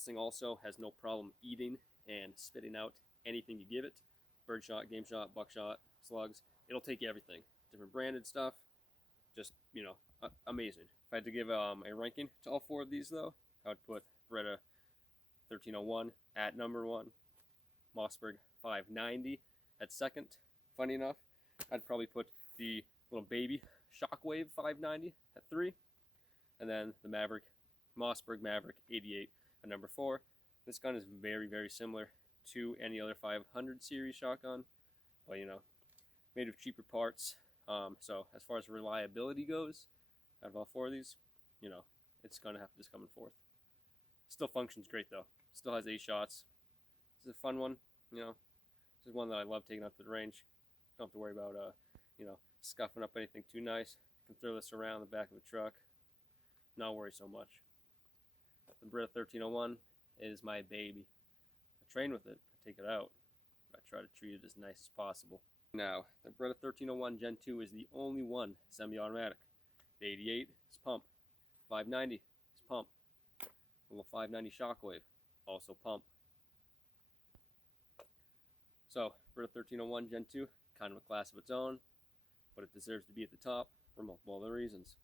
This thing also has no problem eating and spitting out anything you give it. Birdshot, game shot, buckshot, slugs. It'll take everything. Different branded stuff. Just, amazing. If I had to give a ranking to all four of these, though, I would put Beretta 1301 at number 1. Mossberg 590 at second. Funny enough, I'd probably put the little baby Shockwave 590 at 3. And then the Mossberg Maverick 88 at number 4. This gun is very, very similar to any other 500 series shotgun, but made of cheaper parts. So as far as reliability goes, out of all four of these, it's gonna have to just come in fourth. Still functions great though. Still has 8 shots. This is a fun one. This is one that I love taking out to the range. Don't have to worry about scuffing up anything too nice. Can throw this around the back of a truck. Not worry so much. The Beretta 1301 is my baby. I train with it, I take it out, but I try to treat it as nice as possible. Now, the Beretta 1301 Gen 2 is the only one semi-automatic. The 88 is pump. 590 is pump. The little 590 Shockwave, also pump. So, Beretta 1301 Gen 2, kind of a class of its own, but it deserves to be at the top for multiple other reasons.